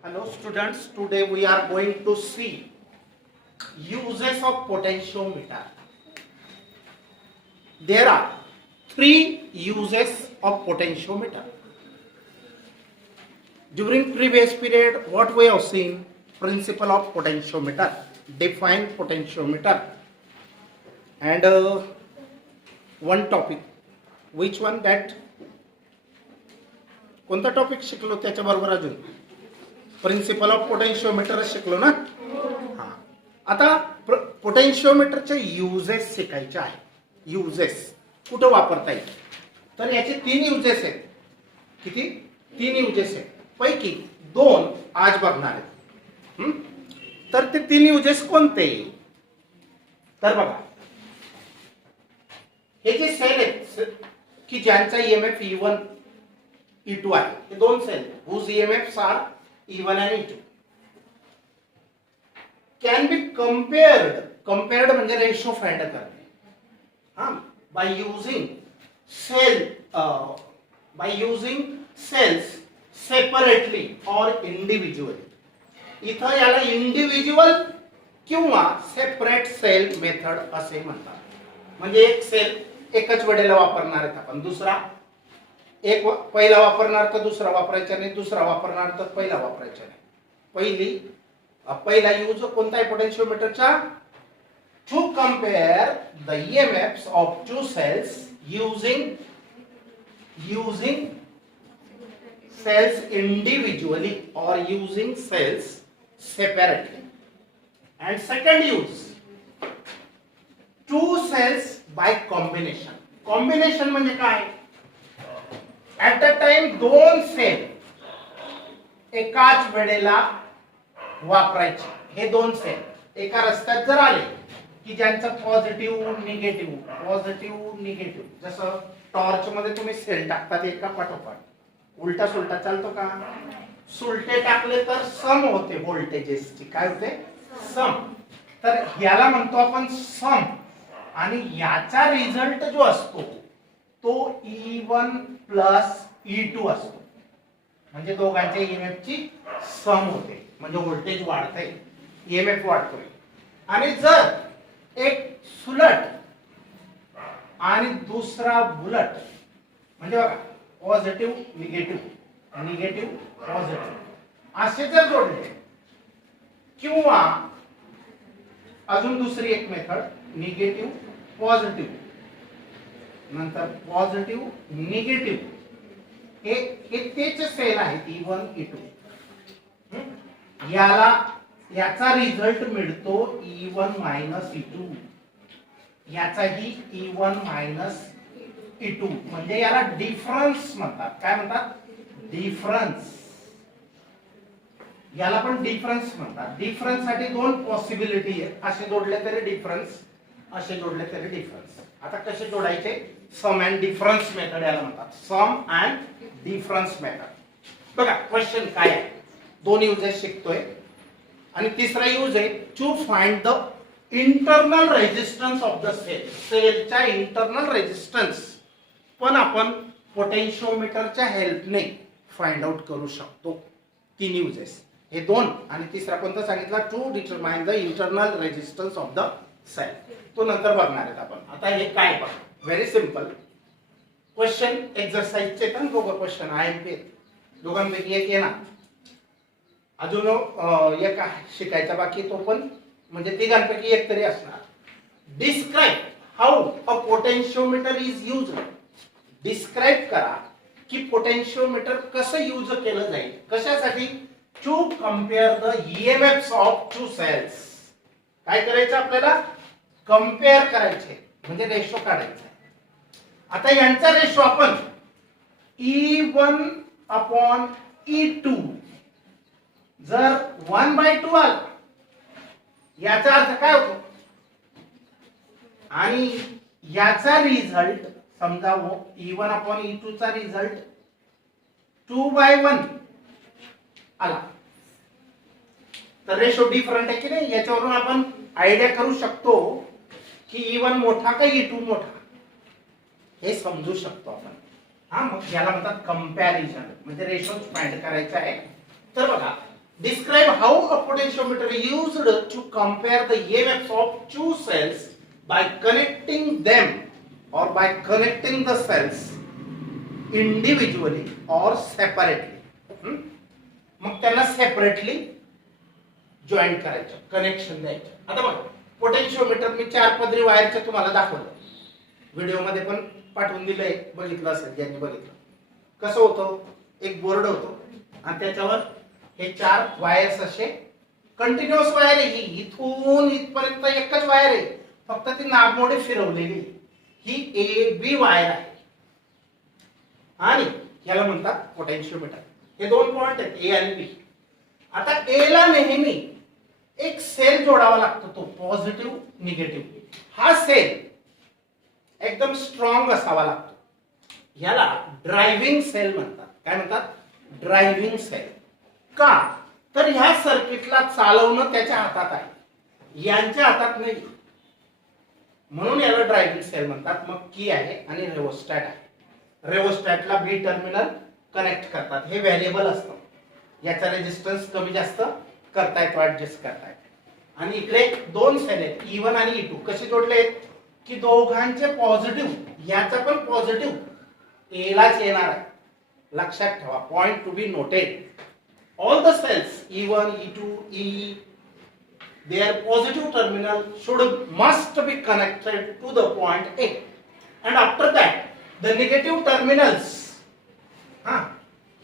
Hello students, today we are going to see uses of potentiometer. There are three uses of potentiometer. During previous period, what we have seen? Principle of potentiometer, define potentiometer, and one topic. Which one? that कोणता topic शिकलो त्याच्याबरोबर अजून principle of potentiometer शिकलो ना. हां, आता पोटेन्शिओमीटरचे uses शिकायचे आहे. युजेस कुठं वापरता येईल तर याचे तीन युजेस आहेत. किती? तीन युजेस आहेत. पैकी दोन आज बघणार आहेत. तर ते तीन युजेस कोणते? तर बघा, हे जे सेल आहेत की ज्यांचा ईएमएफ E1 E2 आहे, हे दोन sale whose EMFs are E1 and E2 can be compared म्हणजे रेशो फाइंड करणे. हां, by using cells separately or individually. इथं याला इंडिव्हिज्युअल किंवा सेपरेट सेल मेथड असे म्हणतात. म्हणजे एक सेल एकच वेळेला वापरणार आहेत आपण, दुसरा एक पहिला वापरणार तर दुसरा वापरायचा नाही, दुसरा वापरणार तर पहिला वापरायचा नाही. पहिला यूज कोणता आहे पोटेन्शिओमीटरचा? To compare the EMFs of two cells using cells individually or using cells separately. And second use, two cells by combination. Combination म्हणजे काय? ऍट द टाइम दोन सेल एकाच वेळेला वापरायचे. हे दोन सेल एका रस्त्यात जर आले की ज्यांचं पॉझिटिव्ह निगेटिव्ह, जसं टॉर्च मध्ये तुम्ही सेल टाकतात एका पाठोपाठ, उलटा सुलटा चालतो का? सुलटे टाकले तर सम होते व्होल्टेजेसची. काय होते? सम. तर याला म्हणतो आपण सम. आणि याचा रिझल्ट जो असतो तो E1 प्लस E2 असतो. म्हणजे दोघांच्या ईएमएफ ची सम होते, म्हणजे व्होल्टेज वाढते, ईएमएफ वाढतोय. आणि जर एक सुलट आणि दुसरा बुलट, म्हणजे बघा पॉझिटिव्ह निगेटिव्ह पॉझिटिव्ह असे जर जोडले, किंवा अजून दुसरी एक मेथड निगेटिव्ह पॉझिटिव्ह नंतर पॉझिटिव्ह निगेटिव्ह, हे तेच सेल आहेत E1 E2. याचा रिझल्ट मिळतो E1 मायनस E2, याचाही E1 मायनस E2. म्हणजे याला डिफरन्स म्हणतात. काय म्हणतात? डिफरन्स. याला पण डिफरन्स म्हणतात. डिफरन्स साठी दोन पॉसिबिलिटी आहेत. असे जोडले तरी डिफरन्स, असे जोडले तरी डिफरन्स. आता कसे जोडायचे? सम अँड डिफरन्स मेथड याला म्हणतात. Sum and difference method. बघा क्वेश्चन काय आहे, दोन युजेस शिकतोय. आणि तिसरा यूज आहे to find the internal resistance of the cell. सेलच्या इंटरनल रेजिस्टन्स पण आपण पोटेन्शिओमीटरच्या हेल्पने फाइंड आउट करू शकतो. तीन युजेस हे दोन. आणि तिसरा कोणता सांगितला? To determine the internal resistance of the cell. तो नंतर बघणार आहेत आपण. आता हे काय बघा, व्हेरी सिंपल क्वेश्चन एक्सरसाइजचे पण दोघं क्वेश्चन IMP दोघांपैकी एक येणार. अजून एक शिकायचा बाकी, तो पण म्हणजे तिघांपैकी एक तरी असणार. Describe how a potentiometer is used. Describe करा की पोटेन्शिओमीटर कसं यूज केलं जाईल. कशासाठी? To compare the EMFs of two cells. काय करायचं आपल्याला? कंपेअर करायचे, म्हणजे रेशो काढायचा. आता यांचा रेशो आपण E1 अपॉन E2 जर 1/2 आला, याचा अर्थ काय होतो? आणि याचा रिझल्ट समजा E1 अपॉन E2 चा रिझल्ट 2/1 आला, तर रेशो डिफरंट आहे की नाही? याच्यावरून आपण आयडिया करू शकतो की E1 मोठा का E2 मोठा, हे समजू शकतो आपण. हा, मग याला म्हणतात कंपॅरिझन, म्हणजे रेशो फाइंड करायचा आहे. तर बघा Describe how a potentiometer is used to compare the EMFs of two cells by connecting them or by connecting the cells individually or separately. मग त्यांना सेपरेटली जॉईन करायचं, कनेक्शन द्यायचं. आता बघा, पोटेन्शिओमीटर मी 4 पदरी वायरचं तुम्हाला दाखवलं, व्हिडिओ मध्ये पण पाठवून दिलंय, बघितलं असेल ज्यांनी बघितलं. कसं होतं, एक बोर्ड होतो आणि त्याच्यावर हे 4 वायर्स असे कंटिन्युअस वायर आहे. ही इथून इथपर्यंत एकच वायर आहे, फक्त ती नागमोडी फिरवलेली. ही ए बी वायर आहे आणि याला म्हणतात पोटेन्शिओमीटर. हे 2 पॉइंट आहेत, ए आणि बी. आता ए ला नेहमी एक सेल जोडावा लागतो, तो पॉझिटिव्ह निगेटिव्ह. हा सेल एकदम स्ट्रॉंग असावा लागतो. याला ड्रायव्हिंग सेल म्हणतात. काय म्हणतात? Driving cell. का तर ह्या सर्किटला चालवणं त्याच्या हातात आहे, यांच्या हातात नाही, म्हणून याला ड्रायव्हिंग सेल म्हणतात. मग की आहे आणि रेओस्टॅट आहे. रेओस्टॅटला बी टर्मिनल कनेक्ट करतात. हे व्हेरिएबल असतं, याचा रेजिस्टन्स कमी जास्त करता येतो, ऍडजस्ट करता येतो. आणि इकडे 2 सेल आहेत, E1 आणि E2. कसे जोडले आहेत की दोघांचे पॉझिटिव्ह, याचा पण पॉझिटिव्ह ए लाच येणार आहे. लक्षात ठेवा, point to be noted. All the cells E1, E2, E, their positive terminal must be connected to the point A, and after that the negative terminals,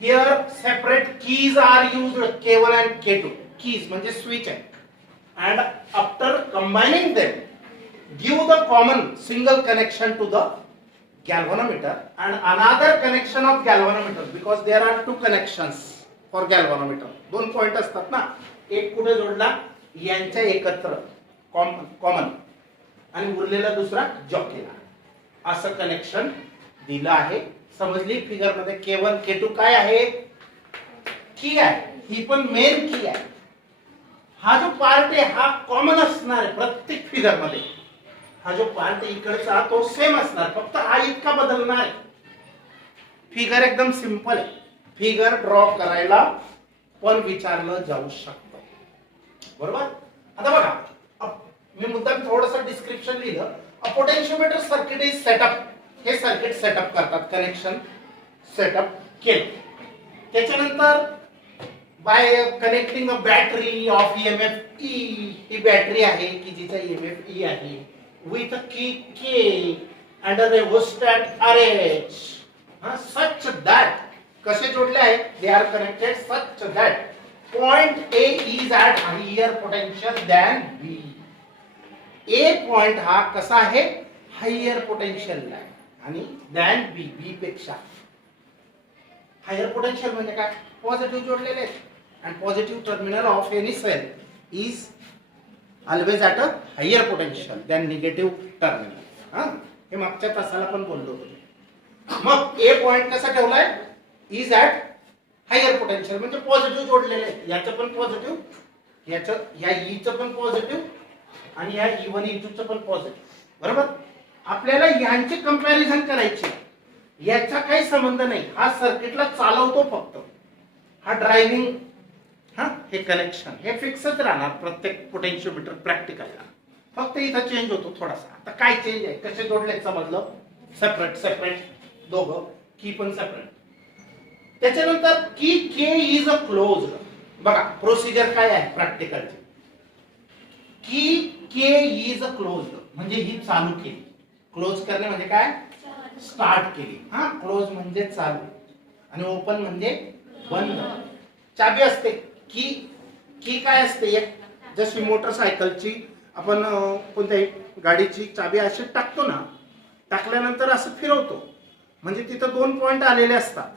here separate keys are used, K1 and K2. Keys म्हणजे switch आहे, and after combining them give the common single connection to the galvanometer and another connection of galvanometer, because there are 2 connections for galvanometer. 2 point असतात ना, एक कुठे जोडला, यांच्या एकत्र common आणि उरलेला दुसरा जॉकीला, असं कनेक्शन दिलं आहे. समजली? फिगर मध्ये K1 K2 काय आहे? की आहे, ही पण मेन की आहे. हा जो पार्ट आहे हा कॉमन असणार आहे प्रत्येक फिगर मध्ये. हा जो पार्ट इकडचा तो सेम असणार, फक्त हा इतका बदलणार आहे. फिगर एकदम सिंपल आहे. फिगर ड्रॉ करायला पण विचारलं जाऊ शकतं, बरोबर. आता बघा, मी मुद्दाम थोडंसं डिस्क्रिप्शन लिहिलं. A potentiometer circuit is set up. हे सर्किट सेटअप करतात, कनेक्शन सेटअप केलं. त्याच्यानंतर by connecting a battery of EMF E, ही बॅटरी आहे की जिचा EMF E आहे, with key K and a rheostat RH, such that कसे जोडले आहेत, they are connected such that point A is at higher potential than B. A point हा कसा आहे, हायर पोटेन्शियल आहे, आणि दॅन B, B पेक्षा. हायर पोटेन्शियल म्हणजे काय, पॉझिटिव्ह जोडलेले आहेत. and positive terminal of any cell is always at a higher potential than negative terminal. हे मागच्या तासाला पण बोललो होतो. मग A पॉइंट कसा ठेवलाय, is at higher potential म्हणजे पॉझिटिव्ह जोडलेले आहे. याचं पण पॉझिटिव्ह, याचं या E चं पण पॉझिटिव्ह आणि या E1 E2 चं पण पॉझिटिव्ह, बरोबर. आपल्याला यांची कंपॅरिझन करायची, याचा काही संबंध नाही. हा सर्किटला चालवतो फक्त, हा ड्रायव्हिंग. हे कनेक्शन हे फिक्सच राहणार प्रत्येक पोटेन्शियोमीटर प्रॅक्टिकलला, फक्त इथं चेंज होतो थोडासा. आता काय चेंज आहे, कसे जोडले समजलं, सेपरेट सेपरेट दोघं, की पण सेपरेट. त्याच्यानंतर की K इज अ क्लोज्ड. बघा प्रोसिजर काय आहे प्रॅक्टिकलची, की K इज अ क्लोज्ड म्हणजे ही चालू केली. क्लोज करणे म्हणजे काय, स्टार्ट केली. क्लोज म्हणजे चालू आणि ओपन म्हणजे बंद. चाबी असते की काय असते, एक जशी मोटरसायकलची आपण कोणत्याही गाडीची चाबी अशी टाकतो ना, टाकल्यानंतर असं फिरवतो म्हणजे तिथं 2 पॉइंट आलेले असतात.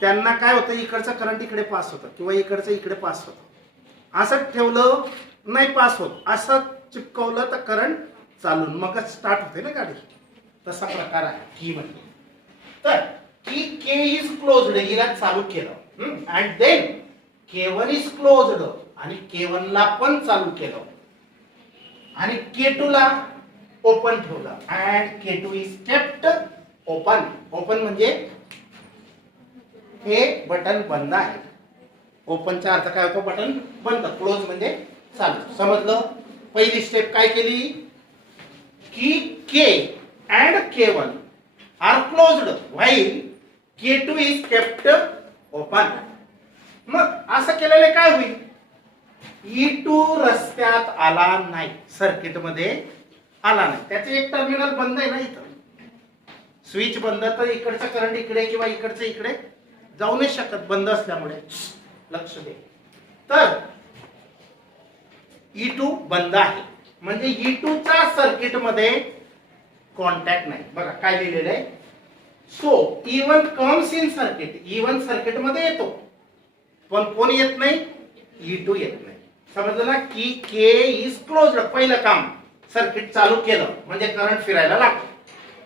त्यांना काय होतं, इकडचं करंट इकडे पास होतं किंवा इकडचं इकडे पास होतं. असं ठेवलं नाही पास होत, असं चिपकवलं तर करंट चालून मगच स्टार्ट होते ना गाडी. तसा प्रकार आहे की म्हणजे. तर की K इज क्लोज्ड, हिला चालू केलं, and then K1 is closed आणि K1 ला पण चालू केलं आणि K2 ला ओपन ठेवलं and K2 is kept open. Open म्हणजे हे बटन बंद आहे, ओपनचा अर्थ काय होतो? बटन बंद. क्लोज म्हणजे चालू. समजलं? पहिली स्टेप काय केली की K and K1 are closed while K2 is kept open. मग असं केलेले काय होईल? E2 रस्त्यात आला नाही, सर्किट मध्ये आला नाही. त्याचे एक टर्मिनल बंद आहे ना, इथं स्विच बंद, तर इकडचा करंट इकडे किंवा इकडचं इकडे जाऊ नाही शकत बंद असल्यामुळे. लक्ष दे. तर E2 बंद आहे म्हणजे E2 चा सर्किट मध्ये कॉन्टॅक्ट नाही. बघा काय लिहिलेलं आहे. So E1 comes in circuit. E1 circuit मध्ये येतो पण कोण येत नाही? E2 येत नाही. समजलं ना की K इज क्लोज्ड. पहिलं काम सर्किट चालू केलं म्हणजे करंट फिरायला लागतो.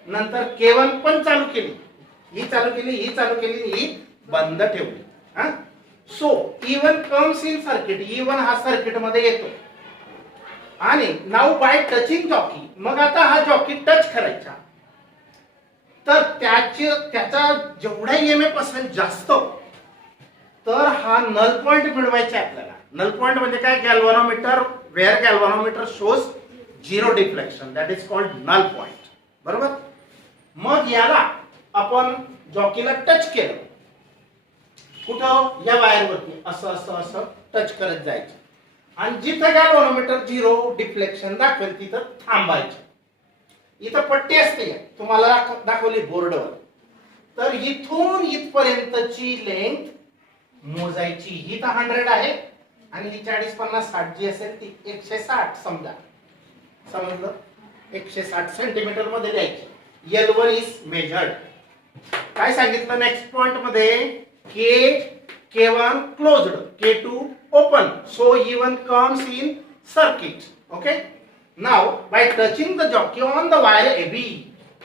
नंतर K1 पण चालू केली, ही चालू केली, ही चालू केली, ही बंद ठेवली. हा. So E1 comes in circuit. E1 हा सर्किट मध्ये येतो आणि नाउ बाय टचिंग जॉकी. मग आता हा जॉकी टच करायचा तर त्याचा जेवढा ईएमएफ असेल जास्त, तर हा नल पॉइंट मिळवायचा आपल्याला. नल पॉइंट म्हणजे काय? Galvanometer, where galvanometer shows zero deflection, that is called null point. बरोबर? मग याला आपण जॉकीला टच केलं. कुठं? या वायरवरती असं असं असं टच करत जायचं आणि जिथं गॅल्व्हनोमीटर झिरो डिफ्लेक्शन दाखवेल तिथं थांबायचं. इथं पट्टी असते, तुम्हाला दाखवली बोर्डवर. तर इथून इथपर्यंतची लेंथ मोजायची. ही तर 100 आहे आणि ही 40, 50, 60 जी असेल ती 160 समजा. समजलं? 160 सेंटीमीटर मध्ये द्यायची. L1 is measured. काय सांगितलं नेक्स्ट पॉइंट मध्ये? K1 closed, K2 open. So E1 comes in circuit. Okay. Now by touching the jockey on the wire AB,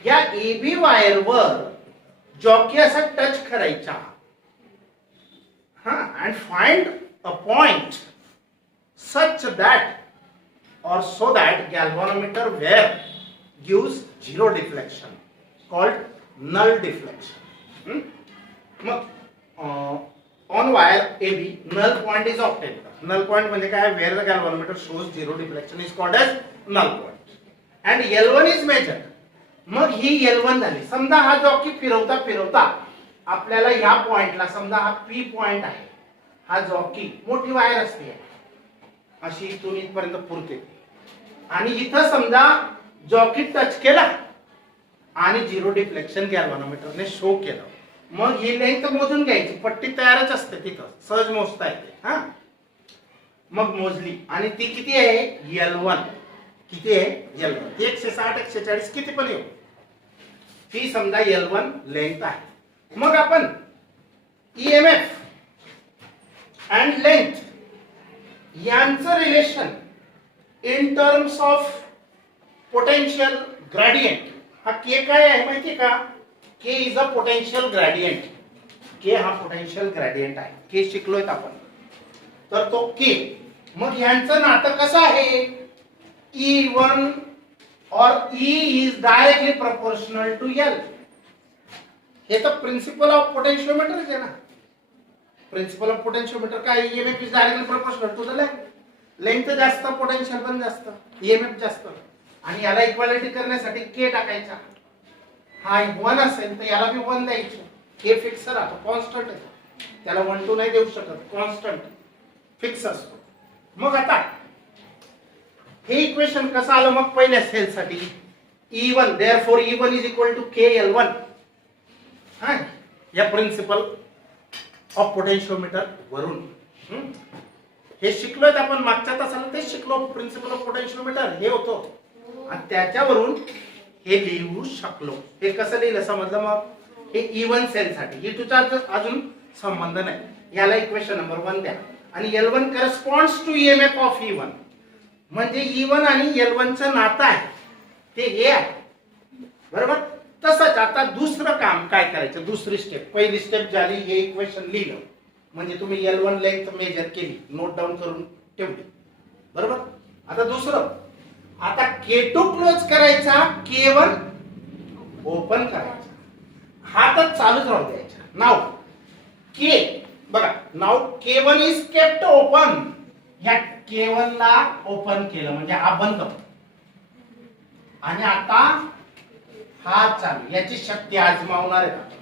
या AB वायर वर जॉकी असा टच करायचा. हा. And find a point such that or so that galvanometer where gives zero deflection, called null deflection. मग on wire AB null point is obtained. Null point म्हणजे काय? where the galvanometer shows zero deflection is called as null point. And L1 is measured. मग ही L1 झाली. समजा हा jockey फिरवता फिरवता आपल्याला या पॉइंटला, समजा हा P पॉइंट आहे, हा जॉकी मोठी वायर असते अशी इथून इथपर्यंत पुरते आणि इथं समजा जॉकी टच केला आणि झिरो डिफ्लेक्शन गॅल्व्हनोमीटरने शो केलं. मग ही लेंथ मोजून घ्यायची. पट्टी तयारच असते तिथं, सहज मोजता येते. हा. मग मोजली आणि ती किती आहे? L1. किती आहे? L1. ती 160, 140 किती पण येऊ, ती समजा L1 लेंथ आहे. मग आपण EMF अँड लेंथ यांचं relation in terms of potential gradient. हा K काय आहे माहिती का? K is a potential gradient. K हा पोटेन्शियल ग्रेडियंट आहे. K शिकलोय आपण. तर तो K. मग यांचं नातं कसं आहे? E1 और E is directly proportional to L. हे तर प्रिन्सिपल ऑफ पोटेन्शियोमीटर आहे ना. प्रिन्सिपल ऑफ पोटेन्शियोमीटर काय? EMF is directly proportional to the length. Length जास्त, पोटेन्शियल पण जास्त, EMF जास्त. आणि याला इक्वालिटी करण्यासाठी K टाकायचा. हा 1 असेल तर याला बी 1 द्यायचं. K फिक्स राहतो, कॉन्स्टंट आहे. त्याला 1 2 नाही देऊ शकत, कॉन्स्टंट फिक्स असतो. मग आता हे इक्वेशन कसं आलं? मग पहिल्या सेल साठी E1, therefore E1 is equal to KL1. हा, या प्रिन्सिपल ऑफ पोटेन्शियोमीटर वरून हे शिकलोय आपण मागच्या तासाला. ते शिकलो प्रिन्सिपल ऑफ पोटेन्शियोमीटर हे होतो आणि त्याच्यावरून हे लिहू शकलो. हे कसं लिहिलं समजलं? मग हे E1 सेल साठी. E2 चा अजून संबंध नाही. याला इक्वेशन नंबर 1 द्या आणि L1 corresponds to EMF of E1. म्हणजे E1 आणि L1 चं नातं आहे ते हे आहे. बरोबर? तसंच आता दुसरं काम काय करायचं? दुसरी स्टेप. पहिली स्टेप झाली, हे इक्वेशन लिहिलं म्हणजे तुम्ही L1 लेंथ मेजर केली, नोट डाऊन करून ठेवली. बरोबर? आता दुसरं, आता K2 क्लोज करायचा, K1 ओपन करायचा. हा तर चालूच राहू द्यायचा. नाव K बघा नाव K1 इज केप्ट ओपन. या K1 ला ओपन केलं म्हणजे हा बंद, आणि आता हा चालू. याची शक्ती आजमावणार आहे.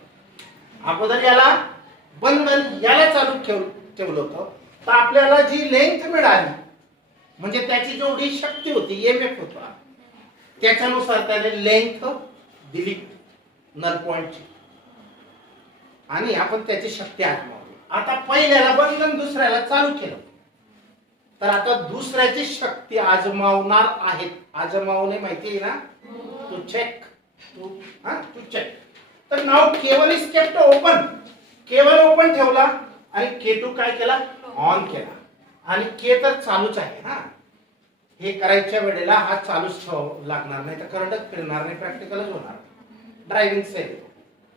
अगोदर याला बंद याला चालू ठेवलं होतं, तर आपल्याला जी लेंथ मिळाली म्हणजे त्याची जेवढी शक्ती होती EMF होता त्याच्यानुसार त्याने लेंथ दिली नल पॉइंटची, आणि आपण त्याची शक्ती आजमावली. आता पहिल्याला बंद आणि दुसऱ्याला चालू केलं, तर आता दुसऱ्याची शक्ती आजमावणार आहेत. आजमावणे माहिती आहे ना, टू चेक, टू चेक. तर नाव K1 is kept open. K1 open ठेवला आणि K2 काय केला, ऑन केला, आणि K तर चालूच आहे. हे करायच्या वेळेला हा चालूच लागणार, नाही तर करंटच फिरणार नाही, प्रॅक्टिकलच होणार, ड्रायव्हिंग सेल.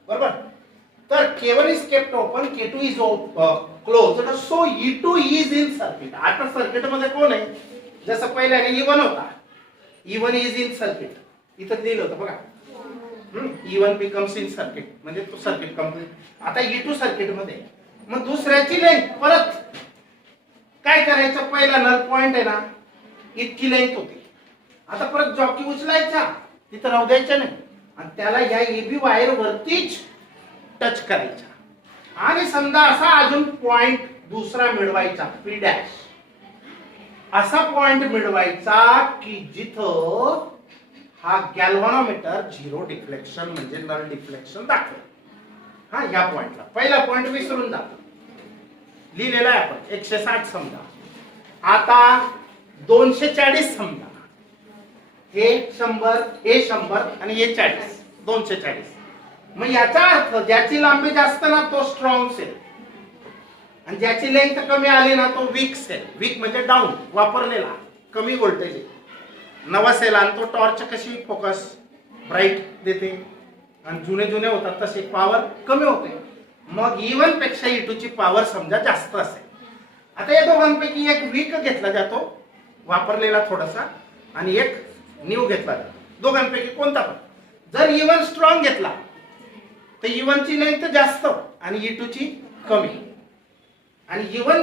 बरोबर. तर K1 is kept open, K2 is closed, so E2 is in circuit. आता सर्किट मध्ये कोण आहे, जसं पहिल्याने E1 होता, E1 इज इन सर्किट, इथं दिलं होतं बघा. E1 बिकम्स इन सर्किट म्हणजे तो सर्किट कंप्लीट. आता E2 सर्किट मध्ये, मग दुसऱ्याची लेंथ परत काय करायचं, पहिला नल पॉइंट आहे ना इतकी लेंथ होती, आता परत जॉकी उचलायचा, तिथं राहू द्यायचा नाही, आणि त्याला या AB वायर वरतीच टच करायचा, आणि समजा असा अजून पॉइंट दुसरा मिळवायचा P डॅश, असा पॉइंट मिळवायचा की जिथं हा गॅल्व्हनोमीटर झिरो डिफ्लेक्शन म्हणजे नल डिफ्लेक्शन दाखवेल. या पॉइंटला पहिला पॉइंट विसरून जा, लिहिलेला आहे आपण 160 समजा. आता 240 समजा, हे 100, हे 100 आणि हे 40, 240. मग याचा अर्थ ज्याची लांबी जास्त ना तो स्ट्रॉंग सेल, आणि ज्याची लेंथ कमी आली ना तो वीक सेल. वीक म्हणजे डाऊन, वापरलेला, कमी व्होल्टेज. नवा सेल आणि तो टॉर्च कशी फोकस ब्राईट देते, आणि जुने होतात तसे पॉवर कमी होते. मग E1 पेक्षा E2 ची पॉवर समजा जास्त असेल. आता या दोघांपैकी एक वीक घेतला जातो, वापरलेला थोडासा, आणि एक न्यू घेतला जातो. दोघांपैकी कोणता पण. जर E1 स्ट्रॉंग घेतला तर E1 ची लेंथ जास्त आणि E2 ची कमी, आणि E1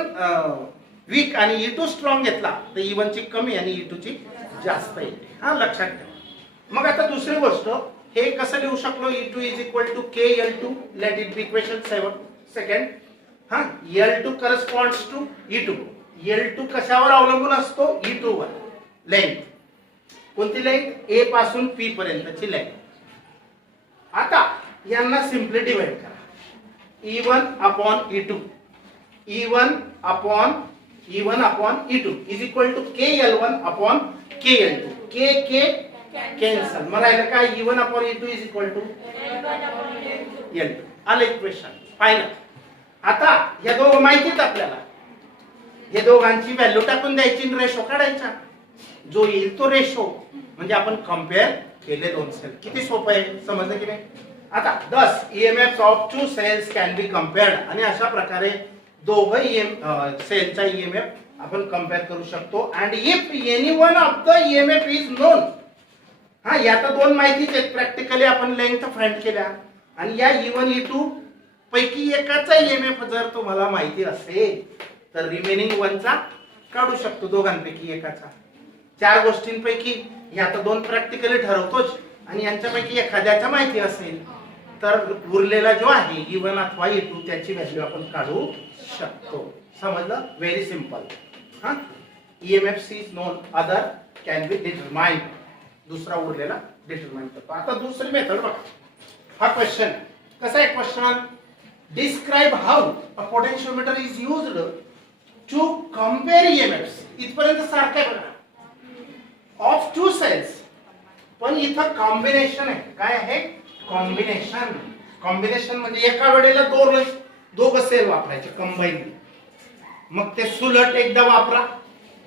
वीक आणि E2 स्ट्रॉंग घेतला तर E1 ची कमी आणि E2 ची जास्त येते. लक्षात ठेवा. मग आता दुसरी गोष्ट, हे कसं लिहू शकलो, E2 is equal to KL2, let it be equation 7 second. L2 corresponds to E2. L2 कशावर अवलंबून असतो, E2 वर. लेंथ कोणती, लेंथ A पासून P पर्यंतची लेंथ. आता यांना सिंपली डिवाइड करा, E1 upon E2, E1 upon E2 is equal to KL1 upon KL2. K cancel, मग राहिलं काय, E1 upon E2 is equal to L2. आलं इक्वेशन फायनल. आता या दोघं माहितीत आपल्याला, हे दोघांची व्हॅल्यू टाकून द्यायची, रेशो काढायचा, जो येईल तो रेशो, म्हणजे आपण कम्पेअर केले दोन सेल. किती सोपं आहे, समजलं की नाही. आता 10 EMFs of two cells can be compared, आणि अशा प्रकारे दोघं सेलचा EMF आपण कम्पेअर करू शकतो. And if any one of the EMF is non, या तर दोन माहितीच आहेत, प्रॅक्टिकली आपण लेंथ फाइंड केल्या, आणि या E1 E2 पैकी एकाचा EMF जर तुम्हाला माहिती असेल तर रिमेनिंग वनचा काढू शकतो, दोघांपैकी एकाचा. 4 गोष्टींपैकी या तर दोन प्रॅक्टिकली ठरवतोच, आणि यांच्यापैकी एखाद्याचा माहिती असेल तर उरलेला जो आहे E1 अथवा E2 त्याची व्हॅल्यू आपण काढू शकतो. समजलं, very simple. EMF is non, other can be determined. दुसरा उरलेला डिटरमाइन करतो. आता दुसरी मेथड बघा. हा क्वेश्चन कसा आहे, question describe how a potentiometer is used to compare EMFs. इथपर्यंत सारखं आहे बघा, ऑफ टू सेल्स, पण इथं कॉम्बिनेशन आहे. काय आहे, कॉम्बिनेशन. कॉम्बिनेशन म्हणजे एका वेळेला दोघं सेल वापरायचे कंबाईन. मग ते सुलट एकदा वापरा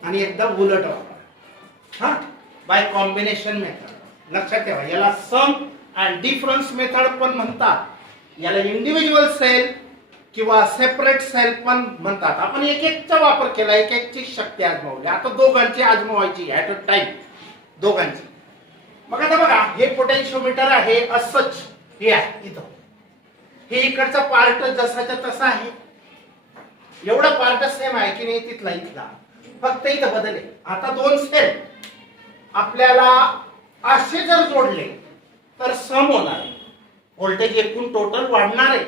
आणि एकदा उलट वापरा, बाय कॉम्बिनेशन मेथड. लक्षात ठेवा, याला सम अँड डिफरन्स मेथड पण म्हणतात, याला इंडिव्हिज्युअल सेल किंवा सेपरेट सेल पण म्हणतात. आपण एक एकचा वापर केला, एक एकची शक्ती आजमावली. आता दोघांची आजमावायची ऍट अ टाइम, दोघांची. मग आता बघा, हे पोटेन्शियोमीटर आहे असंच, हे आहे इथं, हे इकडचा पार्ट जसाच्या तसा आहे, एवढा पार्ट सेम आहे की नाही तिथला इथला, फक्त इथं बदल आहे. आता दोन सेल आपल्याला असे जर जोडले तर सम होणार आहे, व्होल्टेज एकूण टोटल वाढणार आहे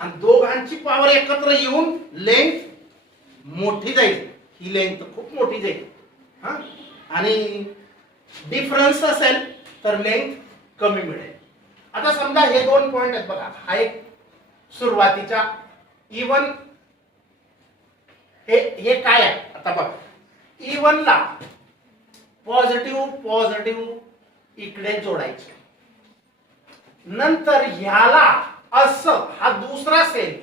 आणि दोघांची पॉवर एकत्र येऊन लेंथ मोठी जाईल. ही लेंथ खूप मोठी जाईल हा. आणि डिफरन्स असेल तर लेंथ कमी मिळेल. आता समजा हे दोन पॉइंट आहेत बघा, हा एक सुरुवातीच्या इवन हे काय आहे आता बघा, इवन ला पॉझिटिव्ह पॉझिटिव्ह इकडे जोडायचे, नंतर ह्याला असं हा दुसरा सेल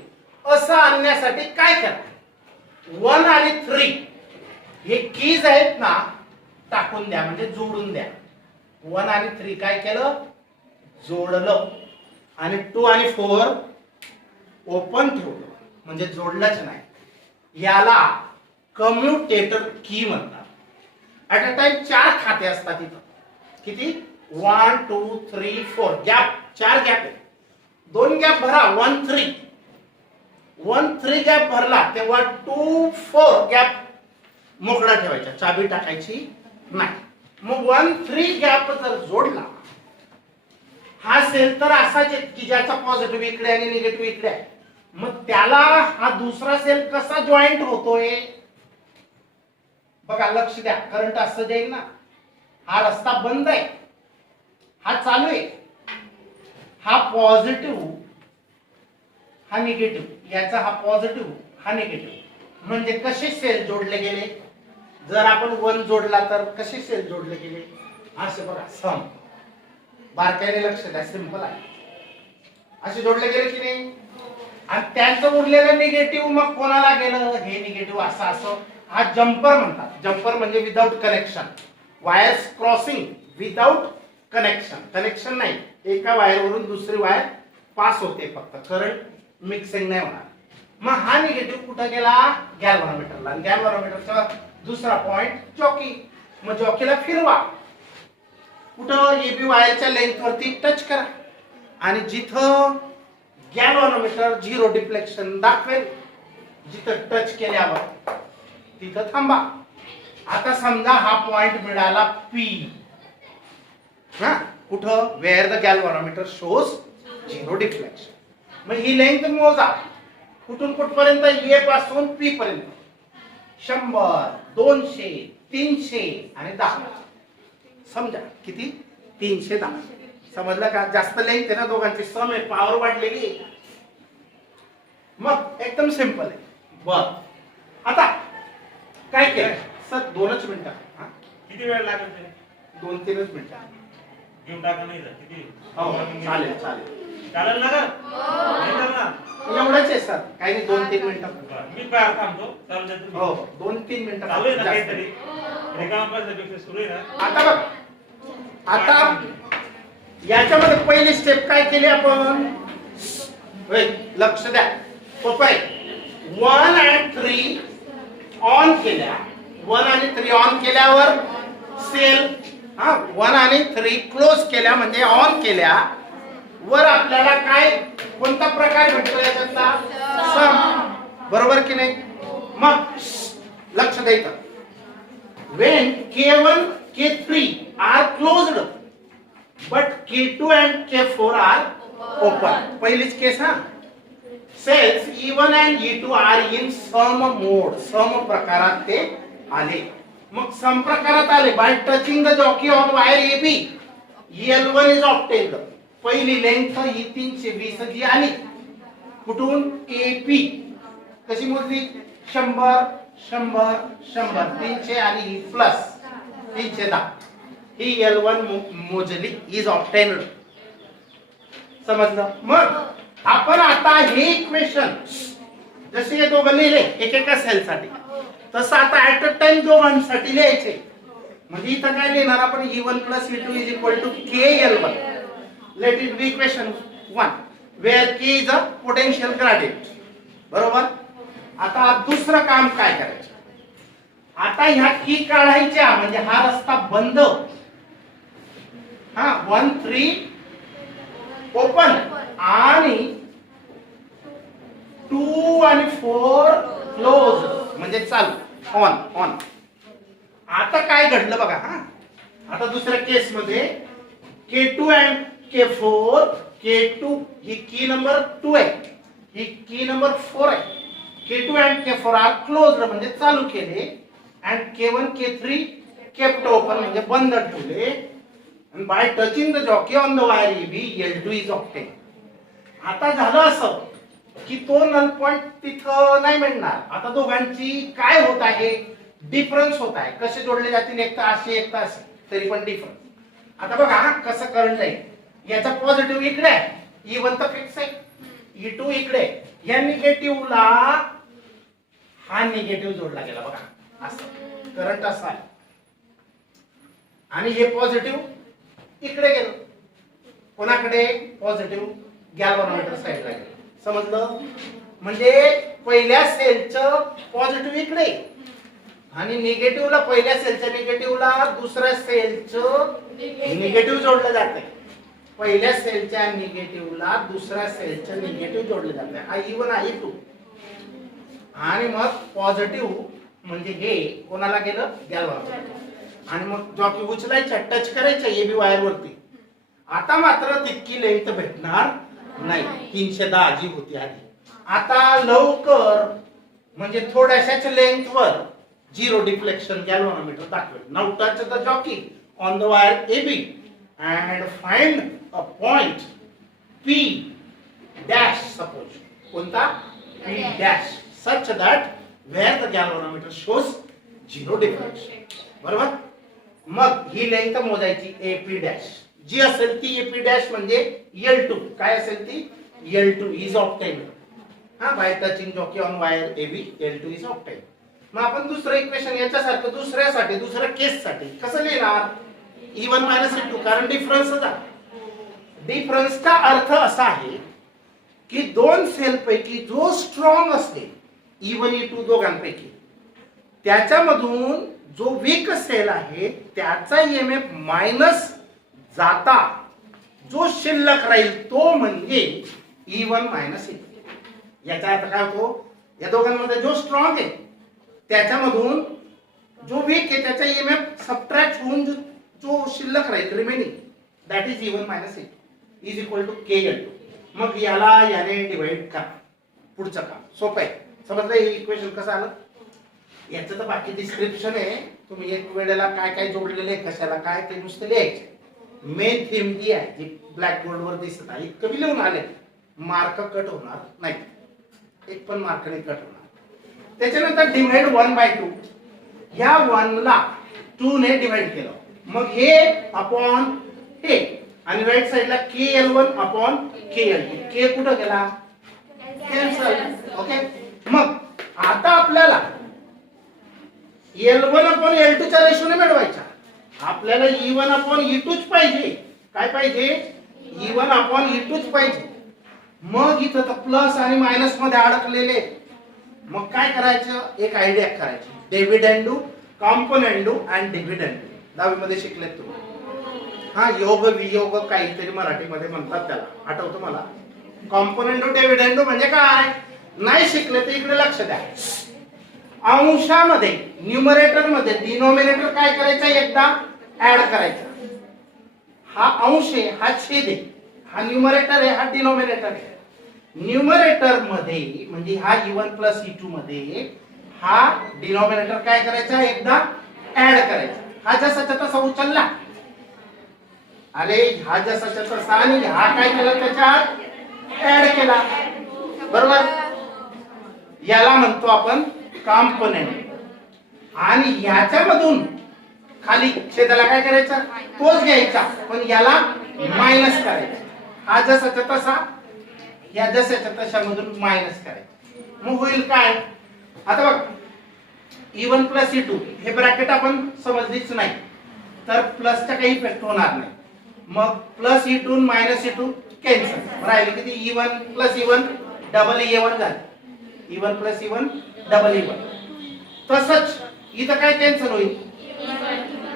असं आणण्यासाठी काय करा, 1 आणि 3 हे कीज आहेत ना टाकून द्या, म्हणजे जोडून द्या. 1 आणि 3 काय केलं, जोडलं, आणि 2 आणि 4 ओपन ठेवलं, म्हणजे जोडलंच नाही. याला कम्युटेटर की म्हणतात. ऍट अ टाइम 4 खाते असतात इथं, किती 1 2 3 4 गॅप, 4 गॅप आहे. 2 गॅप भरा, 1 3 1 3 गॅप भरला तेव्हा 2 4 गॅप मोकळा ठेवायचा, चाबी टाकायची नाही. मग 1 3 गॅप जर जोडला हा सेल तर असाच आहे की ज्याचा पॉझिटिव्ह इकडे आणि निगेटिव्ह इकडे आहे, मग त्याला हा दुसरा सेल कसा जॉईंट होतोय बघा, लक्ष द्या. करंट असं जाईल ना, हा रस्ता बंद आहे, हा चालू आहे, हा पॉझिटिव्ह हा निगेटिव्ह, याचा हा पॉझिटिव्ह हा निगेटिव्ह, म्हणजे कसे सेल जोडले गेले. जर आपण 1 जोडला तर कसे सेल जोडले गेले असे बघा, सम, बारकाईने लक्ष द्या, सिंपल आहे. असे जोडले गेले की नाही. आणि त्यांचं उरलेलं निगेटिव्ह मग कोणाला गेलं, हे निगेटिव्ह असं असं, हा जम्पर म्हणतात. जम्पर म्हणजे without connection, wires crossing without connection, connection नाही, एका वायरवरून दुसरी वायर पास होते, फक्त करंट मिक्सिंग नाही होणार. मग हा निगेटिव्ह कुठं गेला, गॅल्व्हनोमीटरला, आणि गॅल्व्हनोमीटरचा दुसरा पॉइंट जॉकी. मग जॉकीला फिरवा, कुठं एबी वायरच्या लेंथ वरती टच करा, आणि जिथं गॅल्व्हनोमीटर 0 डिफ्लेक्शन दाखवेल, जिथं टच केल्यावर तिथं थांबा. आता समजा हा पॉइंट मिळाला P, हा कुठं, where the galvanometer shows 0 deflection. मग ही लेंथ मोजा, कुठून कुठपर्यंत, ए पासून P पर्यंत, 100 200 300 आणि 10. समजा किती, 310. समजलं का, जास्त लेंथ आहे ना दोघांची, सम आहे, पॉवर वाढलेली आहे. मग एकदम सिंपल आहे. बर आता काय केलं सर, 2च मिनिटं. किती वेळ लागेल ते, 2-3 मिनिटं घेऊन टाका. नाही किती, हो चालेल चालेल चालेल ना का, नाही करणार, एवढंच आहे सर, काही नाही, 2-3 मिनिटं. मी बाहेर थांबतो, चालेल. हो 2-3 मिनिटं चालू आहे ना काहीतरी, रिकामा बसण्यापेक्षा सुरू आहे ना. आता बघ, आता याच्यामध्ये पहिली स्टेप काय केली आपण, लक्ष द्या, सोपं आहे. 1 आणि 3 ऑन केल्या, 1 आणि 3 ऑन केल्यावर सेल, हा 1 आणि 3 क्लोज केल्या म्हणजे ऑन केल्या वर आपल्याला काय, कोणता प्रकार भेटतो याच्यातला, सम, बरोबर की नाही. मग लक्ष द्यायचं, when K1 K3 are closed but K2 and K4 are open. पहिलीच केस हा, cells E1 and E2 are in sum mode, सम प्रकारात ते आले. मग सम प्रकारात आले by touching the jockey on wire AB, L1 is obtained. पहिली लेंथ ही 320 जी आली, कुठून, AP कशी मोजली, 100 100 100 300 आणि ही प्लस 310, ही L1 मोजली, इज ऑब्टेन्ड. समजलं. मग आपण आता हे इक्वेशन जसे हे दोघं लिहिले एकेका सेल साठी, तसं आता ऍट अ टाइम दोघांसाठी लिहायचे. म्हणजे इथं काय लिहिणार आपण, E1 + E2 = KL1. Late it be equation 1 where K is a potential gradient. बरोबर. आता दुसरं काम काय करायचं, आता ह्या की काढायच्या, म्हणजे हा रस्ता बंद, हा 1 3 ओपन आणि 2 आणि 4 क्लोज म्हणजे चालू ऑन ऑन. आता काय घडलं बघा हा. आता दुसऱ्या केस मध्ये K2 अँड K4, K2 ही की नंबर 2 आहे, ही की नंबर 4 आहे. K2 and K4 R closed म्हणजे चालू केले, and K1 K3 kept open म्हणजे बंद ठेवले. and by touching the jockey on the wire AB, L2 is obtained. आता झालं असं की तो नल पॉइंट तिथं नाही मिळणार. आता दोघांची काय होत आहे, डिफरन्स होत आहे. कसे जोडले जातील, एक तर असे एक तर असे, तरी पण डिफरन्स. आता बघा हा कसं करंट जाईल. याचा पॉझिटिव्ह इकडे आहे, E1 तर फिक्स आहे, E2 इकडे. या निगेटिव्हला हा निगेटिव्ह जोडला गेला बघा, असं करंट असा आहे. आणि हे पॉझिटिव्ह इकडे गेलं, कोणाकडे, पॉझिटिव्ह गॅल्व्हनोमीटर साइडला गेलं. समजलं? म्हणजे पहिल्या सेलचं पॉझिटिव्ह इकडे आणि निगेटिव्हला, पहिल्या सेलच्या निगेटिव्हला दुसऱ्या सेलचं निगेटिव्ह जोडलं जातंय. पहिल्या सेलच्या निगेटिव्हला दुसऱ्या सेलचं निगेटिव्ह जोडलं जातंय. हा E1 आहे E2 आणि मग पॉझिटिव्ह म्हणजे हे कोणाला गेलं, गॅल्व्हनोमीटर. आणि मग जॉकी उचलायच्या, टच करायच्या एबी वायर वरती. आता मात्र तितकी लेंथ भेटणार नाही, 310 जी होती आधी. आता लवकर म्हणजे थोड्याशाच लेंथ वर झिरो डिफ्लेक्शन गॅल्व्हनोमीटर दाखवेल. Now touch the jockey on the wire AB and find a point P dash, suppose कोणता, P dash, such that where the galvanometer shows zero deflection. बरोबर? मग ही लेंथ मोजायची AP डॅश, जी असेल ती AP dash म्हणजे L2. काय असेल ती, L2 is obtained. हा, bye touching jockey on wire AB, L2 is obtained. मग आपण दुसरं इक्वेशन याच्यासारखं दुसऱ्यासाठी, दुसऱ्या केससाठी कसं लिहिणार, E1 E2, कारण डिफरन्सच आहे. डिफरन्सचा अर्थ असा आहे की दोन सेल पैकी जो स्ट्रॉंग असते, E1 E2 दोघांपैकी, त्याच्यामधून जो वीक सेल आहे त्याचा EMF मायनस जाता जो शिल्लक राहील तो म्हणजे E1 E2. याचा अर्थ काय होतो, या दोघांमध्ये जो स्ट्रॉंग आहे त्याच्यामधून जो वीक आहे त्याचा EMF सबट्रॅक्ट होऊन जो शिल्लक राहील, remaining, that is E1 E2 is equal to KL2. मग याला याने डिवाइड करा. पुढचं काम सोपं आहे. समजलं हे इक्वेशन कसं आलं. याचं तर बाकी डिस्क्रिप्शन आहे, तुम्ही एक वेळेला काय काय जोडलेले आहे, कशाला काय, ते नुसतं लिहायचे. मेन थीम जी आहे जी ब्लॅक बोर्ड वर दिसत आहे, कमी लिहून आले, मार्क कट होणार नाही, एक पण मार्क नाही कट होणार. त्याच्यानंतर डिवाइड 1/2, ह्या 1 ला 2 ने डिवाइड केलं, मग हे अपॉन हे, आणि राईट साइडला KL1 अपॉन KL2. K कुठं गेला, कॅन्सल. ओके, मग आता आपल्याला L1 अपॉन L2 च्या रेशोने मिळवायचा. आपल्याला E1 अपॉन E2 च पाहिजे. काय पाहिजे, E1 अपॉन E2 च पाहिजे. मग इथं तर प्लस आणि मायनस मध्ये अडकलेले, मग काय करायचं, एक आयडिया करायची, डिव्हिडंडू, कॉम्पोनेंडू अँड डिव्हिडंडू. 10वी मध्ये शिकलेत तुम्ही. हा, योग वियोग काहीतरी मराठीमध्ये म्हणतात त्याला, आठवतं मला. कॉम्पोनेंडू डिव्हिडंडू म्हणजे काय, नाही शिकले तर इकडे लक्ष द्या. अंशामध्ये, न्यूमरेटर मध्ये डिनोमिनेटर काय करायचा, एकदा ऍड करायचा. हा अंश आहे, हा छेद आहे, हा न्यूमरेटर आहे, हा डिनोमिनेटर आहे. न्यूमरेटर मध्ये म्हणजे हा E1 E2 मध्ये हा डिनोमिनेटर काय करायचा, एकदा ऍड करायचा. हा जसाच्या तसा उचलला, अरे हा जसाच्या तसा, आणि हा काय केला, त्याच्यात ऍड केला. बरोबर, याला म्हणतो आपण कॉम्पोनेंट. आणि याच्यामधून खाली छेदाला काय करायचं, तोच घ्यायचा, पण याला मायनस करायचा. हा जसाच्या तसा, या जसाच्या तशामधून मायनस करायचं. मग होईल काय, आता बघ, E1 E2 हे ब्रॅकेट आपण समजलीच नाही तर प्लसचा काही इफेक्ट होणार नाही. मग plus E2 minus E2 cancel, राहिले किती, E1 E1 डबल E1 झालं, E1 E1 डबल E1. तसंच इथं काय कॅन्सल होईल,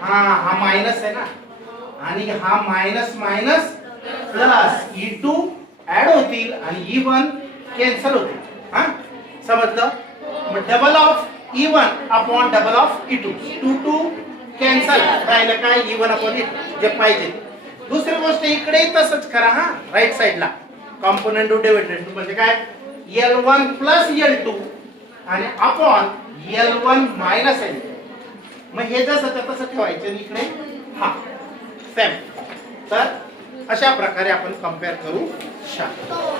हा मायनस आहे ना, आणि हा minus minus plus E2 add होतील आणि E1 कॅन्सल होतील. हा समजलं. मग double of E1 upon double of E2, 2 2 cancel, राहिलं काय E1 अपॉन E2 जे पाहिजे. दुसरी गोष्ट इकडे तसंच करा हा, राईट साइडला कॉम्पोनंट टू डिव्हिडेंड म्हणजे काय L1 प्लस L2 आणि अपॉन L1 मायनस L2. मग हे जसं तसं ठेवायचं आणि इकडे हा सेम. तर अशा प्रकारे आपण कम्पेअर करू शकतो.